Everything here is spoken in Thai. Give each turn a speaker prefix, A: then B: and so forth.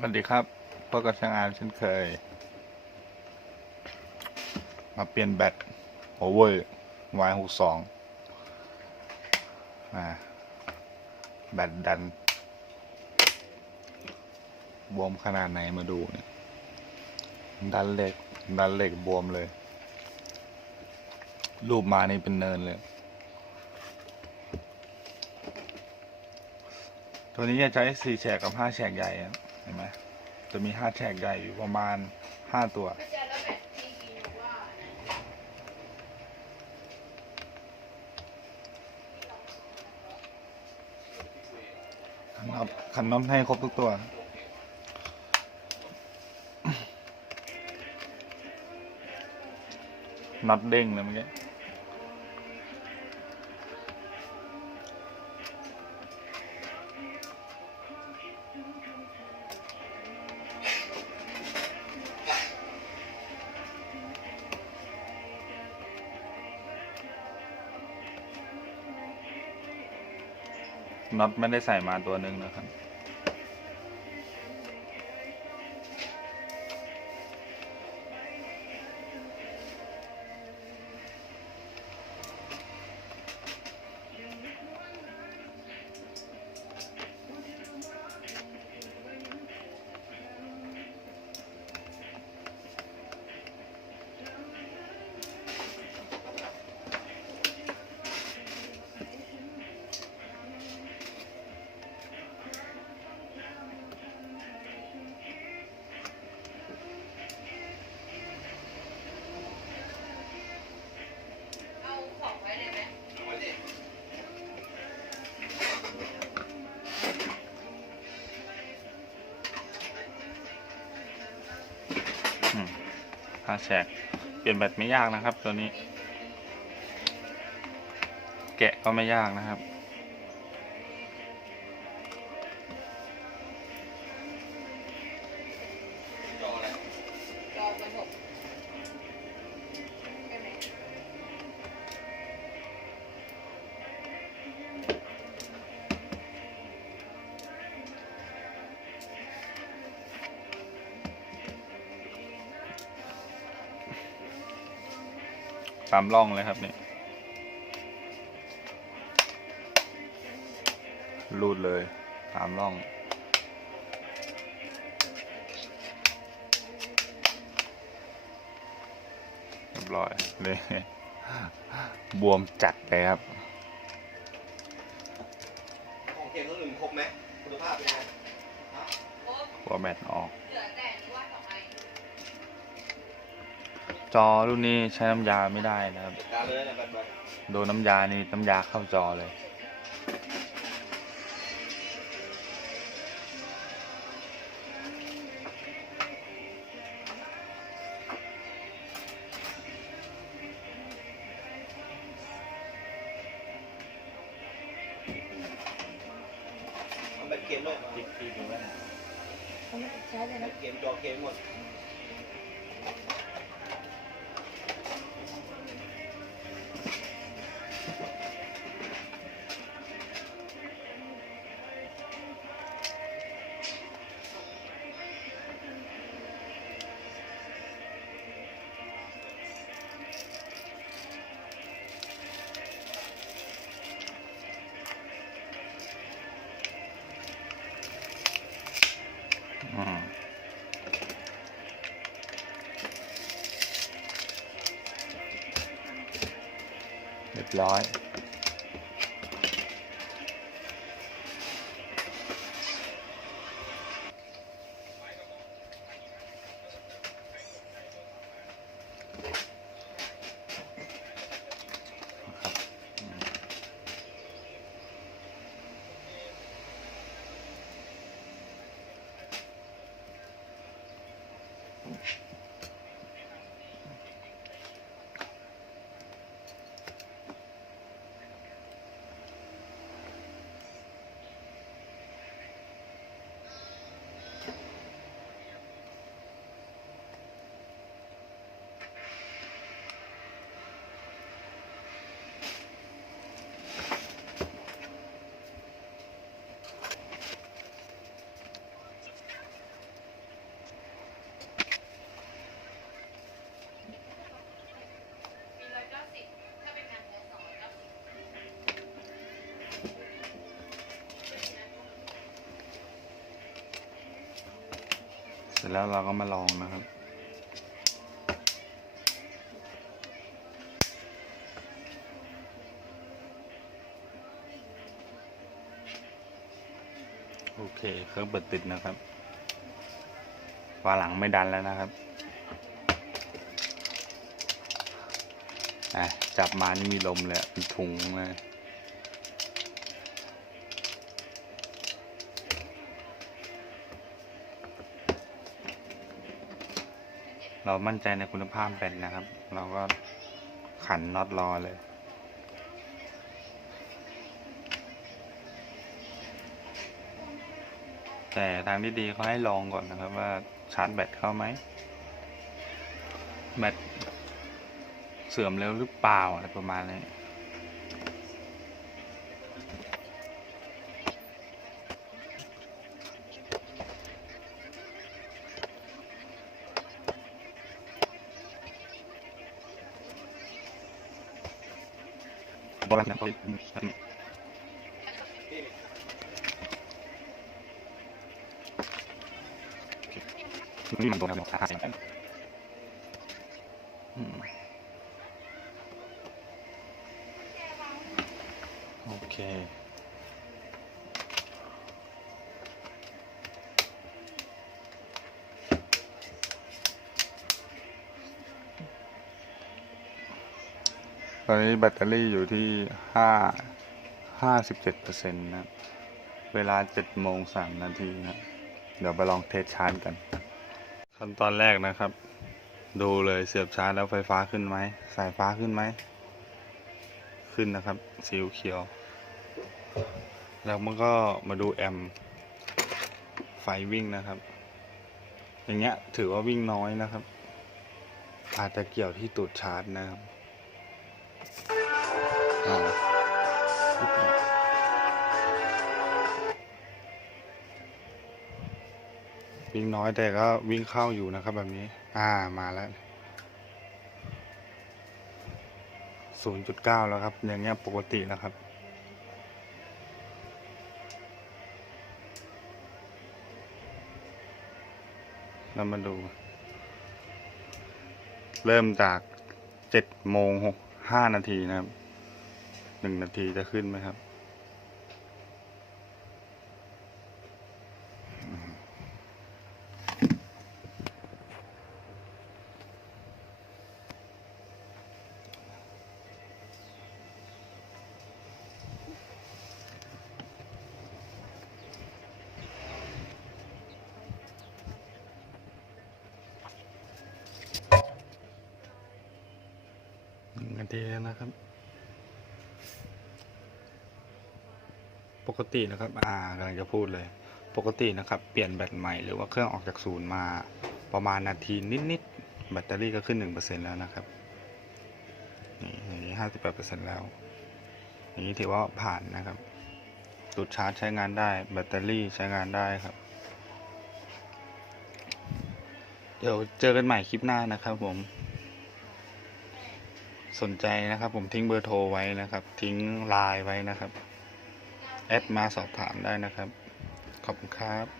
A: สวัสดีครับพบกับช่างอาร์มเช่นเคย มาเปลี่ยนแบตโอเวอร์ Y หกสองมาแบตดัน บวมขนาดไหนมาดูเนี่ยดันเหล็ก ดันเหล็กบวมเลย รูปมานี่เป็นเนินเลย ตัวนี้จะใช้สี่แฉกกับห้าแฉกใหญ่ ห็นไหมจะมีห้าแฉกใหญ่อยู่ประมาณห้าตัว ขันน็อตขันน็อตให้ครบทุกตัวน็อตเด้งเลยเมื่อกี้ น็อตไม่ได้ใส่มาตัวหนึ่งนะครับาแฉกเปลี่ยนแบตไม่ยากนะครับ ตัวนี้ แกะก็ไม่ยากนะครับ ตามร่องเลยครับนี่รูดเลยตามร่อง เรียบร้อยเลยบวมจัดเลยครับ
B: ของเกมต้องหนึ่งครบไหมคุณภาพเป็นไง
C: โอ้
A: หัวแบตออก จอรุ่นนี้ใช้น้ำยาไม่ได้นะครับ
B: จัดการเลยนะแบบแบบ
A: โดนน้ำยานี่น้ำยาเข้าจอเลย
B: เอาแบบเกมด้วย
A: ติดปีกอยู่แล้ว
C: ใช้เลย
B: แบ
C: นะ
B: บเกมจอเกมหมด
A: รียบร้อย ร็จแล้วเราก็มาลองนะครับ โอเค เครื่องเปิดติดนะครับฝาหลังไม่ดันแล้วนะครับอะจับมานี่มีลมเลยเป็นถุงเลย เรามั่นใจในคุณภาพแบตนะครับ เราก็ขันน็อตรอเลย แต่ทางที่ดีเขาให้ลองก่อนนะครับว่าชาร์จแบตเข้าไหมแบตเสื่อมเร็วหรือเปล่าอะไรประมาณนี้ บอกแล้วนะเขา นี่มัน ตอนนี้แบตเตอรี่อยู่ที่ห้าห้าสิบเจ็ดเปอร์เซ็นต์นะ เวลาเจ็ดโมงสามนาทีนะ เดี๋ยวไปลองเทสชาร์จกัน ขั้นตอนแรกนะครับ ดูเลยเสียบชาร์จแล้วไฟฟ้าขึ้นไหม สายฟ้าขึ้นไหม ขึ้นนะครับ สีเขียว แล้วมันก็มาดูแอมป์ไฟวิ่งนะครับ อย่างเงี้ยถือว่าวิ่งน้อยนะครับ อาจจะเกี่ยวที่ตูดชาร์จนะครับ วิ่งน้อยแต่ก็วิ่งเข้าอยู่นะครับแบบนี้ อ่ามาแล้วศูนย์จุดเก้าแล้วครับ อย่างเงี้ยปกติแล้วครับ เรามาดู เริ่มจากเจ็ดโมงหก ห้านาทีนะครับหนึ่งนาทีจะขึ้นไหมครับ ทีแล้วนะครับ ปกตินะครับ อ่ากำลังจะพูดเลย ปกตินะครับ เปลี่ยนแบตใหม่หรือว่าเครื่องออกจากศูนย์มาประมาณนาทีนิดๆแบตเตอรี่ก็ขึ้นหนึ่งเปอร์เซ็นแล้วนะครับนี่อย่างนี้ห้าสิบแปดเปอร์เซ็นแล้ว อย่างนี้ถือว่าผ่านนะครับตูดชาร์จใช้งานได้ แบตเตอรี่ใช้งานได้ครับ เดี๋ยวเจอกันใหม่คลิปหน้านะครับผม สนใจนะครับ ผมทิ้งเบอร์โทรไว้นะครับ ทิ้งไลน์ไว้นะครับ แอดมาสอบถามได้นะครับ ขอบคุณครับ